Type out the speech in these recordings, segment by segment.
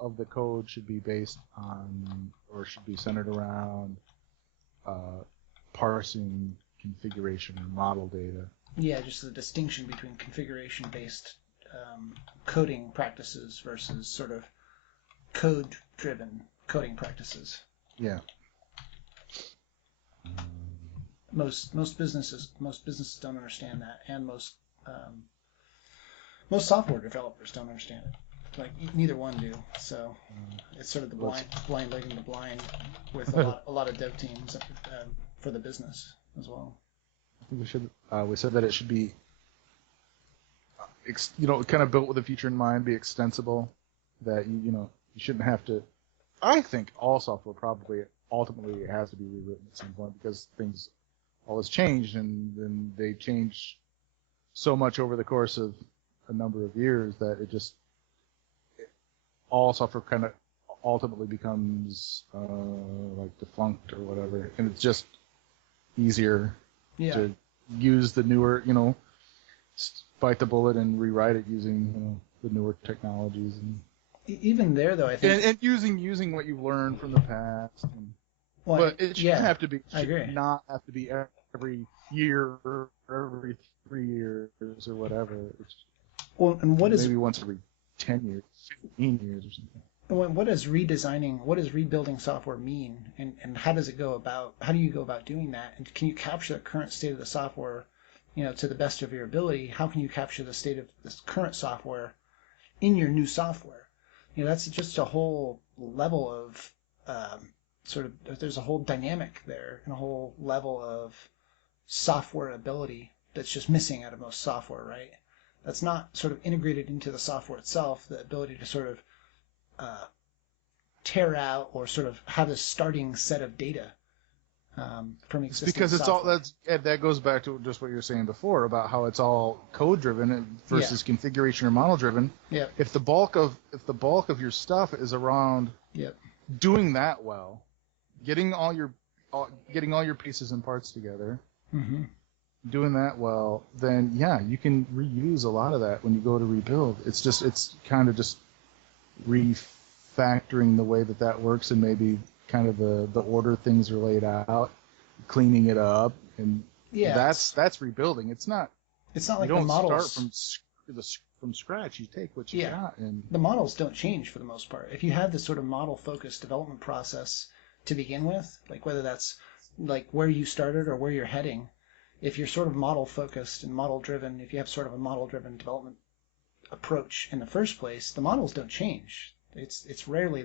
of the code should be based on, or should be centered around, parsing configuration and model data. Yeah, just the distinction between configuration-based coding practices versus sort of code-driven coding practices. Yeah. Most businesses don't understand that, and most software developers don't understand it. Like neither one do. So it's sort of the blind leading the blind with a lot of dev teams for the business as well. I think we should. We said that it should be, kind of built with the future in mind, be extensible. That you shouldn't have to. I think all software probably ultimately has to be rewritten at some point because things always change, and then they change so much over the course of a number of years that all software kind of ultimately becomes like defunct or whatever, and it's just easier to use the newer, bite the bullet and rewrite it using the newer technologies. And even there, though, I think and using what you've learned from the past. But it shouldn't have to be. I agree. Not have to be every year or every 3 years or whatever. And maybe once every 10 years, 15 years or something. What does rebuilding software mean, and how do you go about doing that? And can you capture the current state of the software, to the best of your ability? How can you capture the state of this current software in your new software? That's just a whole level of there's a whole dynamic there and a whole level of software ability that's just missing out of most software, right? That's not sort of integrated into the software itself, the ability to sort of tear out or sort of have a starting set of data from existing because it's software. that goes back to just what you were saying before about how it's all code driven versus configuration or model driven. Yeah. If the bulk of your stuff is around doing that well, getting all your pieces and parts together, doing that well, then you can reuse a lot of that when you go to rebuild. It's kind of just refactoring the way that works, and maybe kind of the order things are laid out, cleaning it up, and that's rebuilding. It's not like the models start from scratch. You take what you got, and the models don't change for the most part. If you have this sort of model focused development process to begin with, like whether that's like where you started or where you're heading, if you're sort of model focused and model driven, if you have sort of a model driven development approach in the first place, the models don't change. It's rarely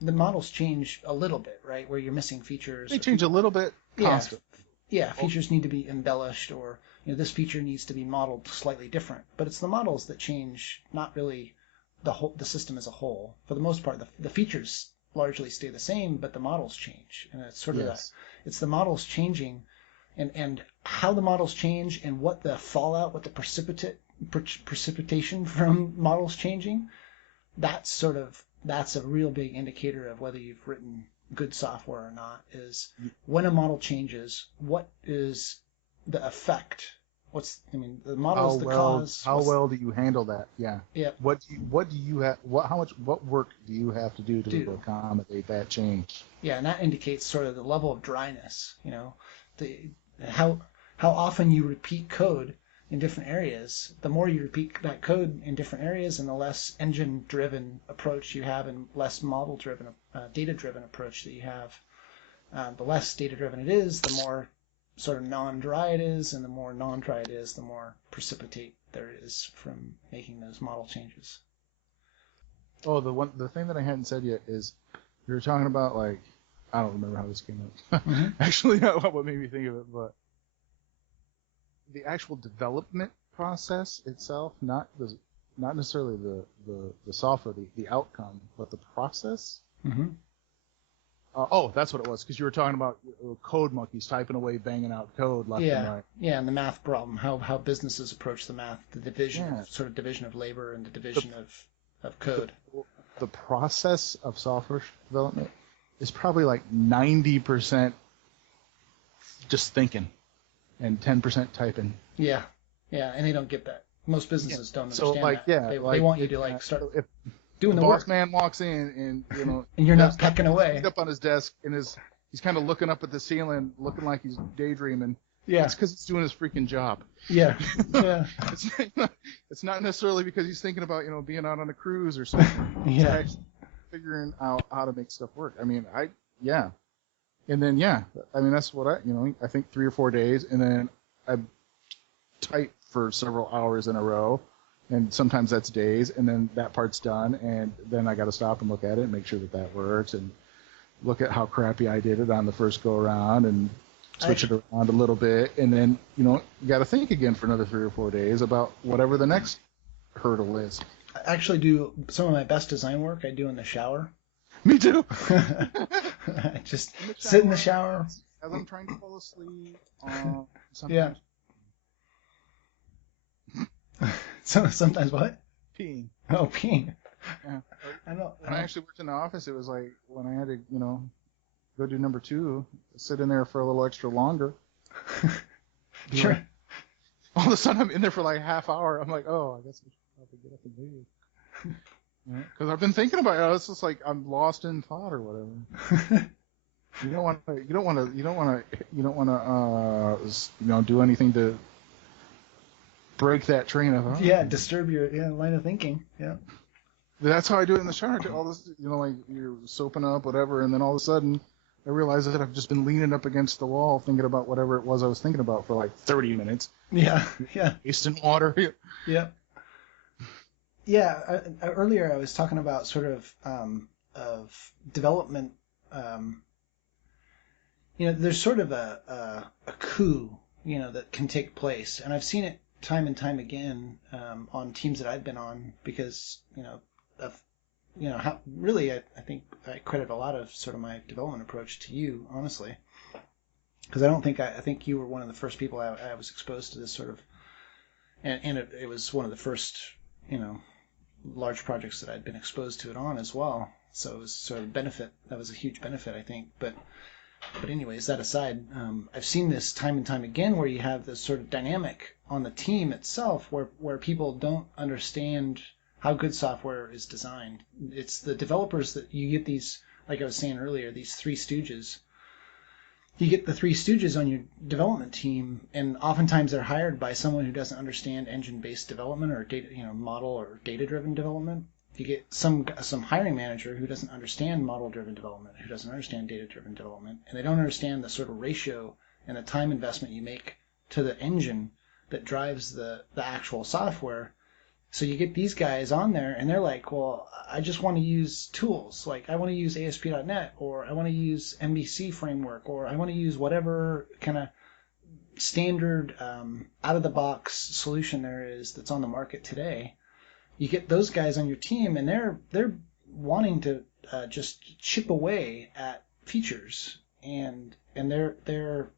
the models change a little bit, right? Where you're missing features. They change a little bit. Constant. Yeah, features need to be embellished, or this feature needs to be modeled slightly different. But it's the models that change, not really the system as a whole. For the most part, the features largely stay the same, but the models change, and it's sort of it's the models changing, and how the models change, and what the fallout, what the precipitation from models changing. That's a real big indicator of whether you've written good software or not, is when a model changes, what is the effect? The model is the cause. How well do you handle that? Yeah. Yeah. What do you have? What work do you have to do to accommodate that change? Yeah, and that indicates sort of the level of dryness. How often you repeat code in different areas. The more you repeat that code in different areas, and the less engine-driven approach you have, and less model-driven, data-driven approach that you have, the less data-driven it is, the more sort of non-dry it is, and the more non-dry it is, the more precipitate there is from making those model changes. Oh, the thing that I hadn't said yet is we were talking about, like, I don't remember how this came up. Actually, not what made me think of it, but the actual development process itself, not necessarily the software, the outcome, but the process. That's what it was, because you were talking about code monkeys typing away, banging out code left and right. Yeah, and the math problem, how businesses approach the math, the division of labor and the division of code. The process of software development is probably like 90% just thinking and 10% typing. Yeah, and they don't get that. Most businesses don't understand that. They want you to start. doing the boss work. man walks in and and you're not pecking away. Up on his desk and he's kind of looking up at the ceiling, looking like he's daydreaming. Yeah. It's because he's doing his freaking job. Yeah. Yeah. It's not necessarily because he's thinking about being out on a cruise or something. Yeah. It's figuring out how to make stuff work. I mean, and then I mean that's what I think 3 or 4 days, and then I type for several hours in a row, and sometimes that's days, and then that part's done, and then I got to stop and look at it and make sure that works, and look at how crappy I did it on the first go around, and switch it around a little bit, and then you got to think again for another 3 or 4 days about whatever the next hurdle is. I actually do some of my best design work. I do in the shower. Me too. I just sit in the shower as I'm trying to fall asleep. Sometimes. Yeah. So sometimes what? Peeing. Oh, peeing. Yeah. I know. When I actually worked in the office, it was like when I had to, go do number 2, sit in there for a little extra longer. Sure. Like, all of a sudden, I'm in there for like a half hour. I'm like, oh, I guess I should probably get up and leave. Because I've been thinking about it. It's just like I'm lost in thought or whatever. You don't want to do anything to break that train of thought. Yeah, disturb your line of thinking. Yeah. That's how I do it in the shower. All this, like you're soaping up, whatever, and then all of a sudden, I realize that I've just been leaning up against the wall, thinking about whatever it was I was thinking about for like 30 minutes. Yeah. Yeah. Wasting water. Yeah. Yeah. Earlier, I was talking about sort of development. There's sort of a coup, that can take place, and I've seen it time and time again on teams that I've been on because how really I think I credit a lot of sort of my development approach to you, honestly, because I think you were one of the first people I was exposed to this sort of, and it was one of the first large projects that I'd been exposed to it on as well. So it was sort of benefit. That was a huge benefit, I think. But anyways, that aside, I've seen this time and time again where you have this sort of dynamic on the team itself where people don't understand how good software is designed. It's the developers that you get these, like I was saying earlier, these 3 stooges. You get the 3 stooges on your development team, and oftentimes they're hired by someone who doesn't understand engine-based development or data, model or data-driven development. You get some hiring manager who doesn't understand model-driven development, who doesn't understand data-driven development, and they don't understand the sort of ratio and the time investment you make to the engine that drives the actual software. So you get these guys on there, and they're like, well, I just want to use tools. Like, I want to use ASP.NET, or I want to use MVC framework, or I want to use whatever kind of standard out-of-the-box solution there is that's on the market today. You get those guys on your team, and they're wanting to just chip away at features, and they're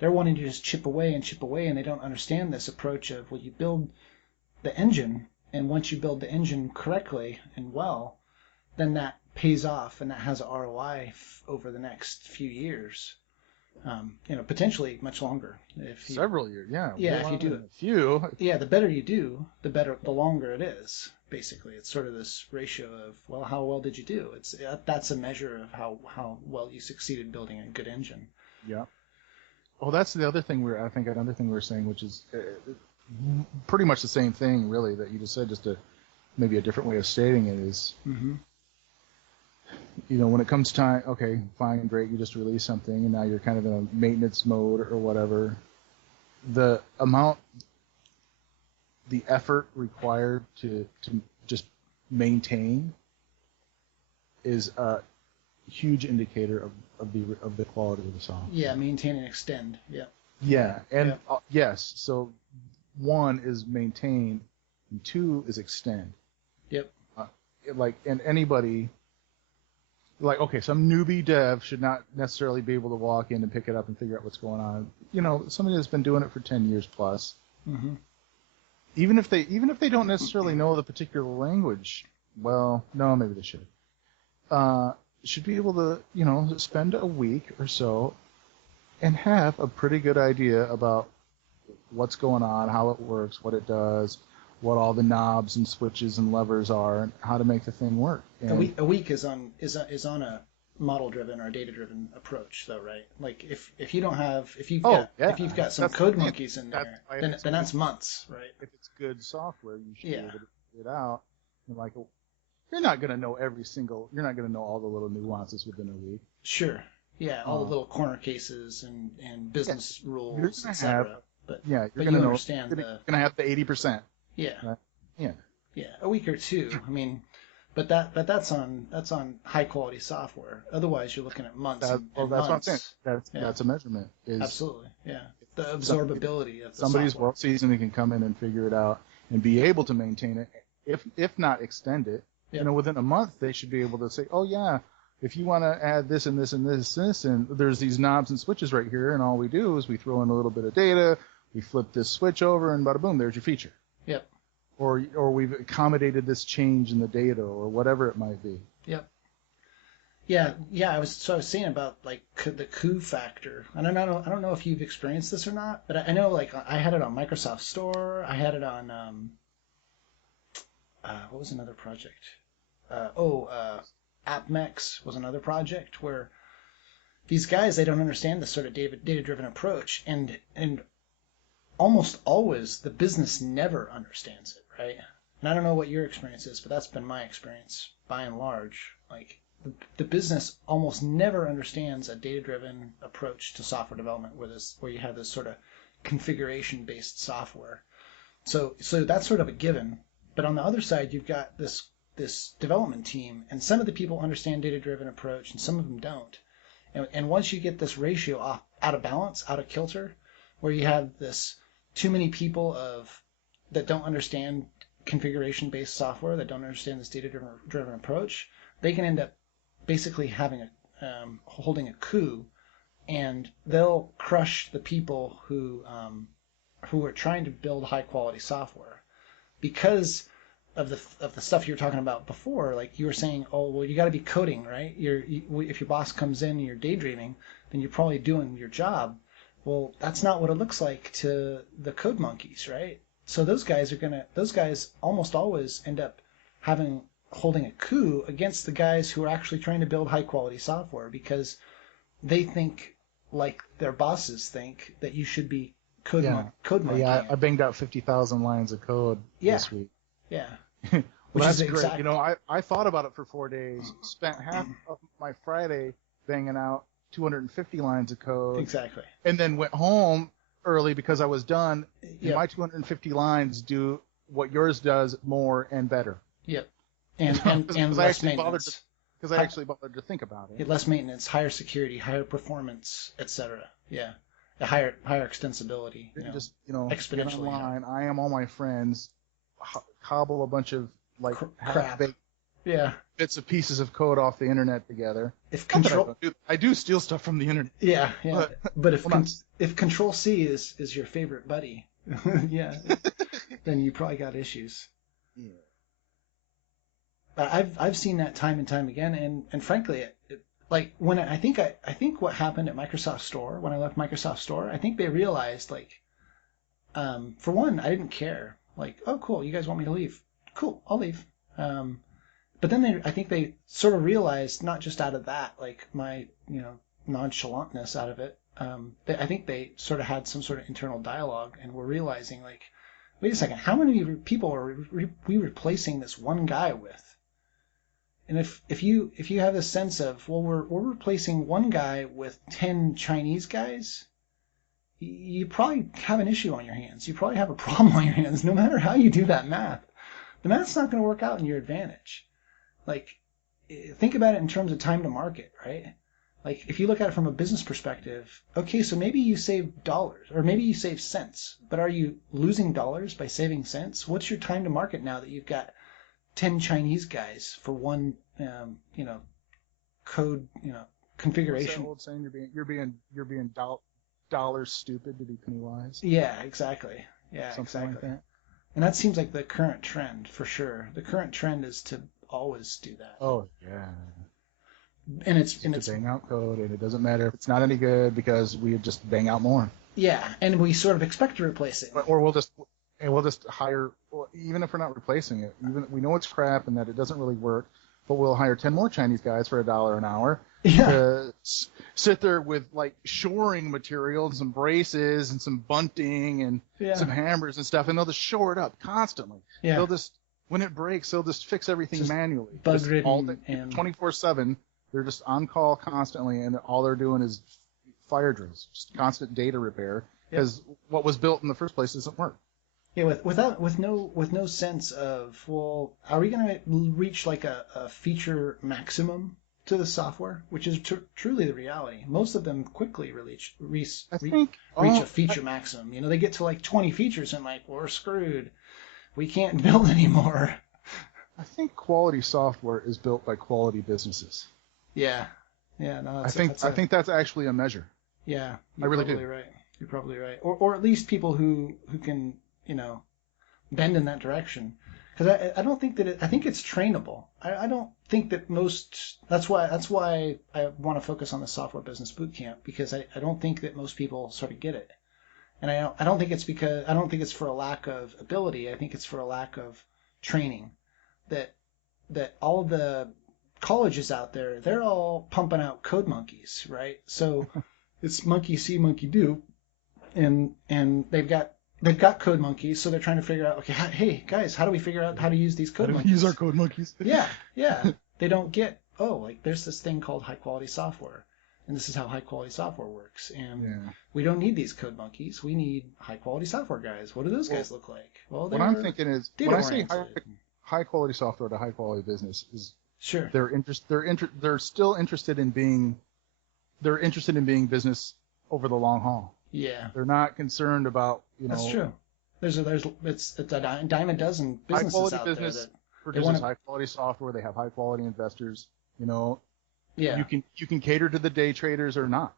wanting to just chip away, and they don't understand this approach of, well, you build the engine, and once you build the engine correctly and well, then that pays off, and that has a ROI over the next few years. Potentially much longer. Several years, yeah. Yeah, if you do it. A few. Yeah, the better you do, the longer it is. Basically, it's sort of this ratio of, well, how well did you do? That's a measure of how well you succeeded building a good engine. Yeah. Oh, that's the other thing another thing we were saying, which is pretty much the same thing, really, that you just said, just maybe a different way of stating it is. Mm-hmm. When it comes time, okay, fine, great, you just release something, and now you're kind of in a maintenance mode or whatever. The effort required to just maintain is a huge indicator of the quality of the software. Yeah, maintain and extend. Yeah. Yeah, and yes, so 1 is maintain, and 2 is extend. Yep. And anybody. Like, okay, some newbie dev should not necessarily be able to walk in and pick it up and figure out what's going on. Somebody that's been doing it for 10 years plus. Mm-hmm. Even if they don't necessarily know the particular language, well, no, maybe they should be able to, spend a week or so and have a pretty good idea about what's going on, how it works, what it does, what all the knobs and switches and levers are and how to make the thing work. And A week is on a model driven or data driven approach though, right? Like if you don't have if you've got some code monkeys in there, then that's months, right? If it's good software, you should be Yeah. able to figure it out. And like you're not going to know you're not going to know all the little nuances within a week. Sure. Yeah, all the little corner cases and business rules, etc. But you're but going to know. Understand You're going to have the 80%. Yeah. Right? Yeah. Yeah, a week or two. I mean, but that's on high quality software. Otherwise, you're looking at months. That's months. what I'm saying. That's a measurement. Absolutely. Yeah. The absorbability of the somebody's software. world seasoned can come in and figure it out and be able to maintain it, if not extend it. Yep. You know, within a month they should be able to say, oh yeah, if you want to add this and this and this and this, and there's these knobs and switches right here, and all we do is we throw in a little bit of data, we flip this switch over, and bada boom, there's your feature. Yep. Or we've accommodated this change in the data, or whatever it might be. Yep. Yeah. I was saying about like the coup factor. I don't know if you've experienced this or not, but I know like I had it on Microsoft Store. I had it on what was another project? AppMex was another project where these guys, they don't understand this sort of data-driven approach, and almost always the business never understands it, right? And I don't know what your experience is, but that's been my experience by and large. Like the business almost never understands a data-driven approach to software development where you have this sort of configuration-based software. So that's sort of a given. But on the other side, you've got this development team, and some of the people understand data-driven approach, and some of them don't. And once you get this ratio out of balance, out of kilter, where you have this too many people that don't understand configuration-based software, that don't understand this data-driven approach, they can end up basically having holding a coup, and they'll crush the people who are trying to build high-quality software because of the stuff you were talking about before. Like you were saying, oh well, you got to be coding, right? If your boss comes in and you're daydreaming, then you're probably doing your job. Well, that's not what it looks like to the code monkeys, right? So those guys almost always end up holding a coup against the guys who are actually trying to build high quality software because they think like their bosses think that you should be code monkeying. Yeah, I banged out 50,000 lines of code this week. Yeah. Well, Which that's is great. You know, I thought about it for 4 days, spent half of my Friday banging out 250 lines of code. Exactly. And then went home early because I was done. Yep. My 250 lines do what yours does more and better. Yep. And less maintenance. Because I actually bothered to think about it. Less maintenance, higher security, higher performance, etc. Yeah. A higher extensibility. Just, exponentially. Get online. Yeah. I am all my friends. Cobble a bunch of like crap. Bits of pieces of code off the internet together. If control, I do steal stuff from the internet. Yeah. But if Control C is your favorite buddy, yeah, then you probably got issues. Yeah. But I've seen that time and time again, and frankly, like when I think what happened at Microsoft Store when I left Microsoft Store, I think they realized like, for one, I didn't care. Like, oh, cool, you guys want me to leave? Cool, I'll leave. But then I think they sort of realized, not just out of that, like my, nonchalantness out of it. I think they sort of had some sort of internal dialogue and were realizing, like, wait a second, how many people are we replacing this one guy with? And if you have this sense of, well, we're replacing one guy with 10 Chinese guys, you probably have an issue on your hands. You probably have a problem on your hands, no matter how you do that math. The math's not going to work out in your advantage. Like, think about it in terms of time to market, right? Like, if you look at it from a business perspective, okay, so maybe you save dollars, or maybe you save cents, but are you losing dollars by saving cents? What's your time to market now that you've got 10 Chinese guys for one, code, configuration? What's that old saying? You're being dollars stupid to be penny wise. Yeah, exactly. Yeah, Something exactly. like that. And that seems like the current trend for sure. The current trend is to always do that. Oh yeah. And it's bang out code, and it doesn't matter if it's not any good because we just bang out more. Yeah, and we sort of expect to replace it. Or we'll just and we'll just hire, well, even if we're not replacing it, even we know it's crap and that it doesn't really work, but we'll hire 10 more Chinese guys for $1 an hour to sit there with like shoring material and some braces and some bunting and some hammers and stuff, and they'll just shore it up constantly. Yeah. They'll just, when it breaks, they'll just fix everything Just manually. bug-ridden and 24/7. They're just on call constantly, and all they're doing is fire drills, just constant data repair, because what was built in the first place doesn't work. Yeah, with no sense of, well, are we going to reach like a feature maximum to the software, which is truly the reality. Most of them quickly reach a feature maximum. You know, they get to like 20 features and like, we're screwed. We can't build anymore. I think quality software is built by quality businesses. Yeah. Yeah, no, I think that's actually a measure. Yeah, I really do. Right. You're probably right. Or at least people who can, you know, bend in that direction. Because I don't think that I think it's trainable. I don't think that most. That's why I want to focus on the software business bootcamp, because I don't think that most people sort of get it, and I don't think it's for a lack of ability. I think it's for a lack of training. That all the colleges out there, they're all pumping out code monkeys, right? So it's monkey see, monkey do, and they've got code monkeys, so they're trying to figure out, okay, hey guys, how do we figure out how to use these code monkeys? Use our code monkeys. Yeah. They don't get, like there's this thing called high quality software, and this is how high quality software works. And we don't need these code monkeys. We need high quality software guys. What do those guys look like? Well, what I'm thinking is, when I say high quality software to high quality business, is sure they're still interested in being business over the long haul. Yeah. They're not concerned about, That's true. It's a dime a dozen businesses high quality out business there that produces high quality software. They have high quality investors. You know, yeah. You can cater to the day traders or not.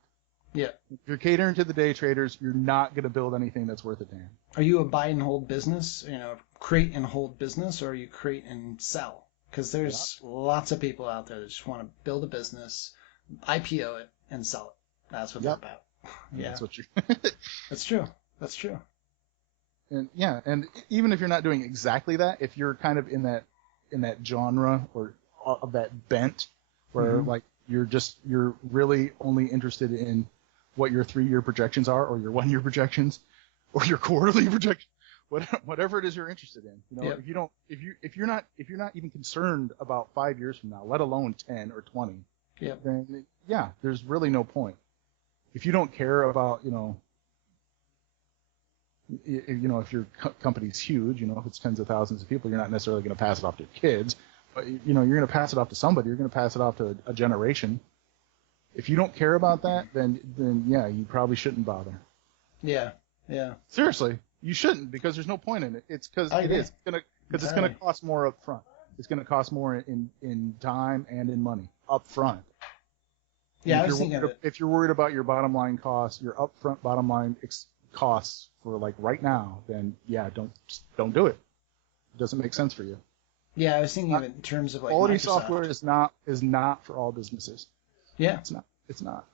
Yeah. If you're catering to the day traders, you're not going to build anything that's worth a damn. Are you a buy and hold business? You know, create and hold business, or are you create and sell? Because there's lots of people out there that just want to build a business, IPO it, and sell it. That's what they're about. Yeah, that's what you. That's true. That's true. And even if you're not doing exactly that, if you're kind of in that genre or of that bent, where like you're really only interested in what your 3-year projections are, or your 1-year projections, or your quarterly projections, whatever it is you're interested in. You know, if you're not even concerned about 5 years from now, let alone 10 or 20, then there's really no point. If you don't care about, if your company's huge, if it's tens of thousands of people, you're not necessarily going to pass it off to your kids, but you're going to pass it off to somebody. You're going to pass it off to a generation. If you don't care about that, then you probably shouldn't bother. Yeah. Seriously, you shouldn't, because there's no point in it. It's because it's going to cost more up front. It's going to cost more in time and in money up front. Yeah, I was thinking of it. If you're worried about your bottom line costs, your upfront bottom line costs for like right now, then don't do it. It doesn't make sense for you. Yeah, I was thinking of it in terms of like quality Microsoft. software is not for all businesses. Yeah, it's not.